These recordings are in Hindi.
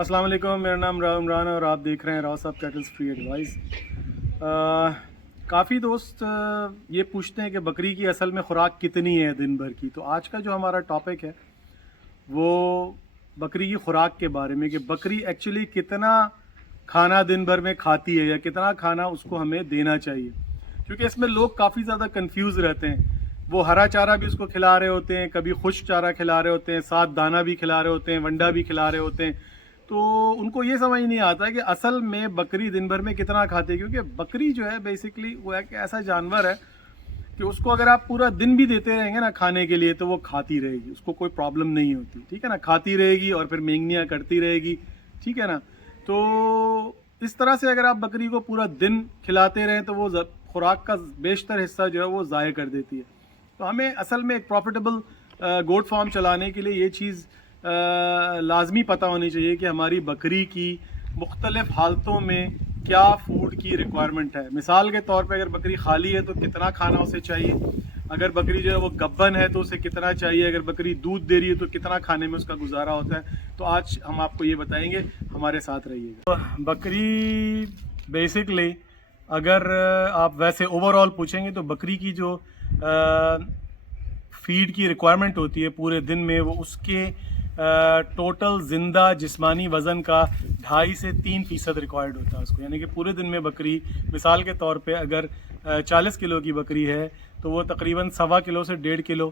अस्सलाम वालेकुम, मेरा नाम राव इमरान है और आप देख रहे हैं राव साहब कैटल्स फ्री एडवाइस। काफ़ी दोस्त ये पूछते हैं कि बकरी की असल में ख़ुराक कितनी है दिन भर की। तो आज का जो हमारा टॉपिक है वो बकरी की ख़ुराक के बारे में, कि बकरी एक्चुअली कितना खाना दिन भर में खाती है या कितना खाना उसको हमें देना चाहिए। क्योंकि इसमें लोग काफ़ी ज़्यादा कंफ्यूज रहते हैं। वो हरा चारा भी उसको खिला रहे होते हैं, कभी खुश्क चारा खिला रहे होते हैं, साथ दाना भी खिला रहे होते हैं, वंडा भी खिला रहे होते हैं। तो उनको ये समझ नहीं आता कि असल में बकरी दिन भर में कितना खाती है। क्योंकि बकरी जो है बेसिकली वो एक ऐसा जानवर है कि उसको अगर आप पूरा दिन भी देते रहेंगे ना खाने के लिए तो वो खाती रहेगी, उसको कोई प्रॉब्लम नहीं होती। ठीक है ना, खाती रहेगी और फिर मेंगनियाँ करती रहेगी। ठीक है ना, तो इस तरह से अगर आप बकरी को पूरा दिन खिलाते रहें तो वो खुराक का बेशतर हिस्सा जो है वो ज़ाय कर देती है। तो हमें असल में एक प्रॉफिटेबल गोट फार्म चलाने के लिए ये चीज़ लाजमी पता होनी चाहिए कि हमारी बकरी की मुख्तलिफ हालतों में क्या फूड की रिक्वायरमेंट है। मिसाल के तौर पे अगर बकरी खाली है तो कितना खाना उसे चाहिए, अगर बकरी जो है वो गब्बन है तो उसे कितना चाहिए, अगर बकरी दूध दे रही है तो कितना खाने में उसका गुजारा होता है। तो आज हम आपको ये बताएंगे, हमारे साथ रहिएगा। तो बकरी बेसिकली अगर आप वैसे ओवरऑल पूछेंगे तो बकरी की जो फीड की रिक्वायरमेंट होती है पूरे दिन में, वो उसके टोटल जिंदा जिस्मानी वज़न का 2.5 से 3% रिक्वायर्ड होता है उसको। यानी कि पूरे दिन में बकरी, मिसाल के तौर पे अगर 40 किलो की बकरी है तो वो तकरीबन 1.25 किलो से 1.5 किलो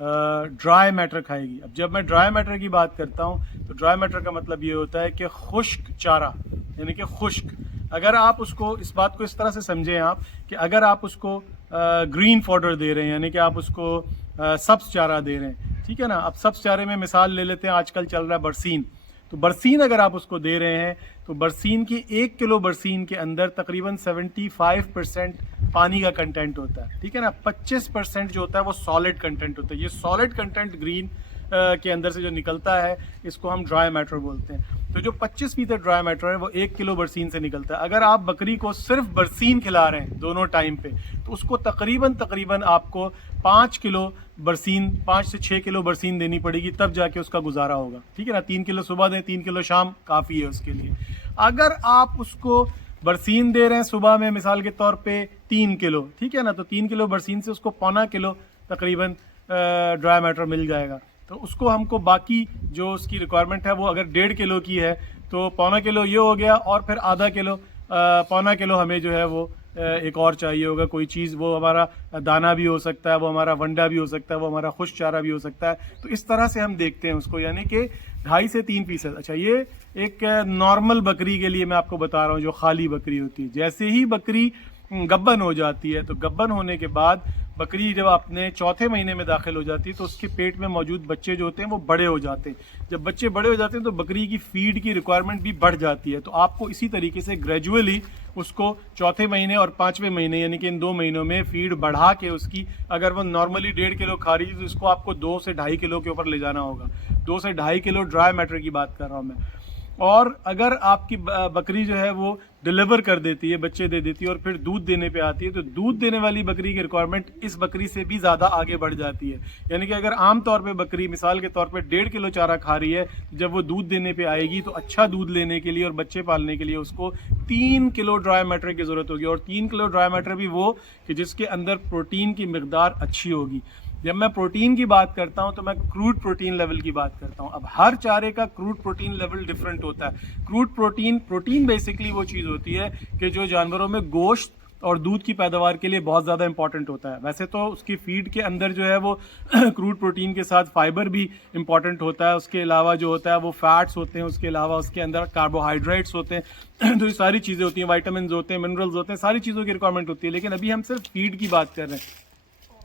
ड्राई मैटर खाएगी। अब जब मैं ड्राई मैटर की बात करता हूँ तो ड्राई मैटर का मतलब ये होता है कि खुश्क चारा, यानी कि खुश्क। अगर आप उसको, इस बात को इस तरह से समझें आप कि अगर आप उसको ग्रीन फॉडर दे रहे हैं, यानी कि आप उसको सब्ज चारा दे रहे हैं। ठीक है ना, अब सब्ज चारे में मिसाल ले लेते हैं, आजकल चल रहा है बरसीन। तो बरसीन अगर आप उसको दे रहे हैं तो बरसीन की 1 किलो बरसीन के अंदर तकरीबन 75% पानी का कंटेंट होता है। ठीक है ना, 25% जो होता है वो सॉलिड कंटेंट होता है। ये सॉलिड कंटेंट ग्रीन के अंदर से जो निकलता है इसको हम ड्राई मैटर बोलते हैं। तो जो 25% ड्राई मैटर है वो 1 किलो बरसीन से निकलता है। अगर आप बकरी को सिर्फ बरसीन खिला रहे हैं दोनों टाइम पे तो उसको तकरीबन आपको 5 किलो बरसीन, 5 से 6 किलो बरसीन देनी पड़ेगी, तब जाके उसका गुजारा होगा। ठीक है ना, 3 किलो सुबह दें, 3 किलो शाम, काफ़ी है उसके लिए। अगर आप उसको बरसीन दे रहे हैं सुबह में मिसाल के तौर पे 3 किलो, ठीक है ना, तो 3 किलो बरसीन से उसको 1.25 किलो तकरीबन ड्राई मैटर मिल जाएगा। तो उसको हमको बाकी जो उसकी रिक्वायरमेंट है वो अगर 1.5 किलो की है तो 1.25 किलो ये हो गया, और फिर आधा किलो 1.25 किलो हमें जो है वो एक और चाहिए होगा कोई चीज़। वो हमारा दाना भी हो सकता है, वो हमारा वंडा भी हो सकता है, वो हमारा खुश्क चारा भी हो सकता है। तो इस तरह से हम देखते हैं उसको, यानी कि 2.5 से 3%। अच्छा, ये एक नॉर्मल बकरी के लिए मैं आपको बता रहा हूँ जो खाली बकरी होती है। जैसे ही बकरी गब्बन हो जाती है तो गब्बन होने के बाद बकरी जब अपने चौथे महीने में दाखिल हो जाती है तो उसके पेट में मौजूद बच्चे जो होते हैं वो बड़े हो जाते हैं। जब बच्चे बड़े हो जाते हैं तो बकरी की फीड की रिक्वायरमेंट भी बढ़ जाती है। तो आपको इसी तरीके से ग्रेजुअली उसको चौथे महीने और 5वें महीने, यानी कि इन 2 महीनों में फीड बढ़ा के उसकी, अगर वो नॉर्मली 1.5 किलो खा रही है तो इसको आपको 2 से 2.5 किलो के ऊपर ले जाना होगा। 2 से 2.5 किलो ड्राई मैटर की बात कर रहा हूँ मैं। और अगर आपकी बकरी जो है वो डिलीवर कर देती है, बच्चे दे देती है और फिर दूध देने पे आती है तो दूध देने वाली बकरी की रिक्वायरमेंट इस बकरी से भी ज़्यादा आगे बढ़ जाती है। यानी कि अगर आम तौर पे बकरी मिसाल के तौर पे 1.5 किलो चारा खा रही है, जब वो दूध देने पे आएगी तो अच्छा दूध लेने के लिए और बच्चे पालने के लिए उसको 3 किलो ड्राई मैटर की ज़रूरत होगी। और 3 किलो ड्राई मैटर भी वो कि जिसके अंदर प्रोटीन की मिकदार अच्छी होगी। जब मैं प्रोटीन की बात करता हूं तो मैं क्रूड प्रोटीन लेवल की बात करता हूं। अब हर चारे का क्रूड प्रोटीन लेवल डिफरेंट होता है। क्रूड प्रोटीन बेसिकली वो चीज़ होती है कि जो जानवरों में गोश्त और दूध की पैदावार के लिए बहुत ज़्यादा इंपॉर्टेंट होता है। वैसे तो उसकी फीड के अंदर जो है वो क्रूड प्रोटीन के साथ फाइबर भी इंपॉर्टेंट होता है, उसके अलावा जो होता है वो फैट्स होते हैं, उसके अलावा उसके अंदर कार्बोहाइड्रेट्स होते हैं। तो ये सारी चीज़ें होती हैं, वाइटामिन होते हैं, मिनरल्स होते हैं, सारी चीज़ों की रिक्वायरमेंट होती है। लेकिन अभी हम सिर्फ फीड की बात कर रहे हैं।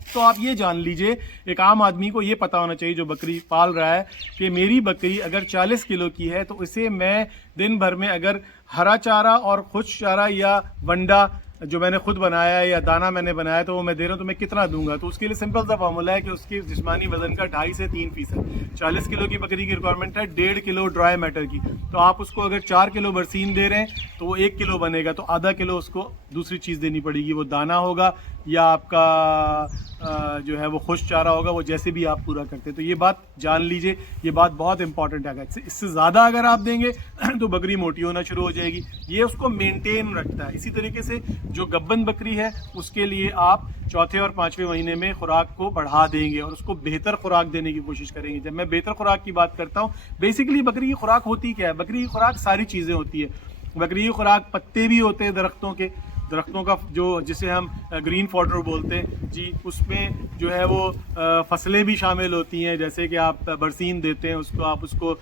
तो आप ये जान लीजिए, एक आम आदमी को ये पता होना चाहिए जो बकरी पाल रहा है कि मेरी बकरी अगर 40 किलो की है तो इसे मैं दिन भर में अगर हरा चारा और खुश्क चारा या वंडा जो मैंने खुद बनाया है या दाना मैंने बनाया तो वो मैं दे रहा हूँ तो मैं कितना दूंगा। तो उसके लिए सिंपल सा फॉर्मूला है कि उसकी जिस्मानी वजन का 2.5 से 3%। 40 किलो की बकरी की रिक्वायरमेंट है 1.5 किलो ड्राई मैटर की। तो आप उसको अगर 4 किलो बरसीन दे रहे हैं तो वो 1 किलो बनेगा, तो आधा किलो उसको दूसरी चीज़ देनी पड़ेगी। वो दाना होगा या आपका जो है वो खुश चारा होगा, वो जैसे भी आप पूरा करते हैं। तो ये बात जान लीजिए, ये बात बहुत इंपॉर्टेंट है। इससे ज़्यादा अगर आप देंगे तो बकरी मोटी होना शुरू हो जाएगी। ये उसको मेंटेन रखता है। इसी तरीके से जो गब्बन बकरी है उसके लिए आप चौथे और पाँचवें महीने में खुराक को बढ़ा देंगे और उसको बेहतर खुराक देने की कोशिश करेंगे। जब मैं बेहतर खुराक की बात करता हूँ, बेसिकली बकरी की खुराक होती क्या है? बकरी की खुराक सारी चीज़ें होती है। बकरी की खुराक पत्ते भी होते हैं दरख्तों का, जो जिसे हम ग्रीन फॉडर बोलते हैं जी, उसमें जो है वो फसलें भी शामिल होती हैं। जैसे कि आप बरसीन देते हैं उसको, आप उसको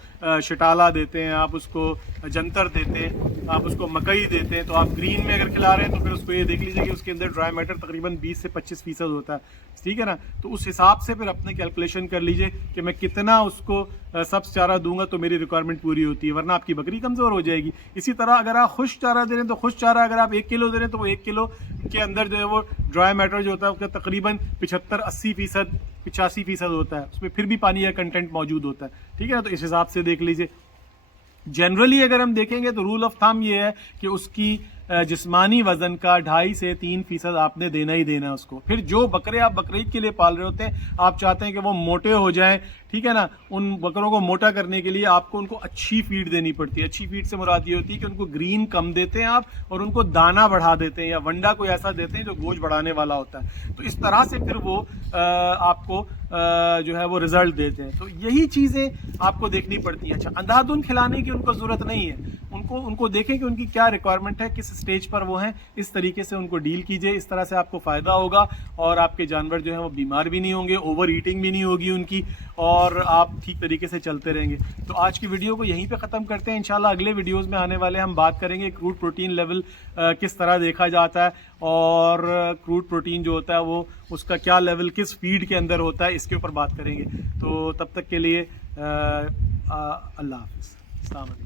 शटाला देते हैं, आप उसको जंतर देते हैं, आप उसको मकई देते हैं। तो आप ग्रीन में अगर खिला रहे हैं तो फिर उसको ये देख लीजिए कि उसके अंदर ड्राई मैटर तकरीबन 20 से 25% होता है, ठीक है ना। तो उस हिसाब से फिर अपने कैलकुलेशन कर लीजिए कि मैं कितना उसको सब्ज चारा दूंगा तो मेरी रिक्वायरमेंट पूरी होती है, वरना आपकी बकरी कमज़ोर हो जाएगी। इसी तरह अगर आप खुश चारा दे रहे हैं तो खुश चारा अगर आप 1 किलो दे रहे हैं तो वो 1 किलो के अंदर जो है वो ड्राई मैटर जो होता है उसका तकरीबन 75-80%, 85% होता है। उसमें फिर भी पानी का कंटेंट मौजूद होता है, ठीक है ना। तो इस हिसाब से देख लीजिए। जनरली अगर हम देखेंगे तो रूल ऑफ थंब ये है कि उसकी जिस्मानी वजन का 2.5 से 3% आपने देना ही देना है उसको। फिर जो बकरे आप बकरीद के लिए पाल रहे होते हैं, आप चाहते हैं कि वो मोटे हो जाएं, ठीक है ना। उन बकरों को मोटा करने के लिए आपको उनको अच्छी फीड देनी पड़ती है। अच्छी फीड से मुराद ये होती है कि उनको ग्रीन कम देते हैं आप और उनको दाना बढ़ा देते हैं या वंडा कोई ऐसा देते हैं जो गोश्त बढ़ाने वाला होता है। तो इस तरह से फिर वो आपको जो है वो रिजल्ट देते हैं। तो यही चीज़ें आपको देखनी पड़ती हैं। अच्छा, अंधाधुंध खिलाने की उनको ज़रूरत नहीं है। उनको देखें कि उनकी क्या रिक्वायरमेंट है, किस स्टेज पर वो हैं, इस तरीके से उनको डील कीजिए। इस तरह से आपको फ़ायदा होगा और आपके जानवर जो हैं वो बीमार भी नहीं होंगे, ओवर ईटिंग भी नहीं होगी उनकी, और आप ठीक तरीके से चलते रहेंगे। तो आज की वीडियो को यहीं पे ख़त्म करते हैं। इंशाल्लाह अगले वीडियोज़ में आने वाले हम बात करेंगे क्रूड प्रोटीन लेवल किस तरह देखा जाता है और क्रूड प्रोटीन जो होता है वो उसका क्या लेवल किस फीड के अंदर होता है, इसके ऊपर बात करेंगे। तो तब तक के लिए अल्लाह हाफ़िज़, अस्सलाम वालेकुम।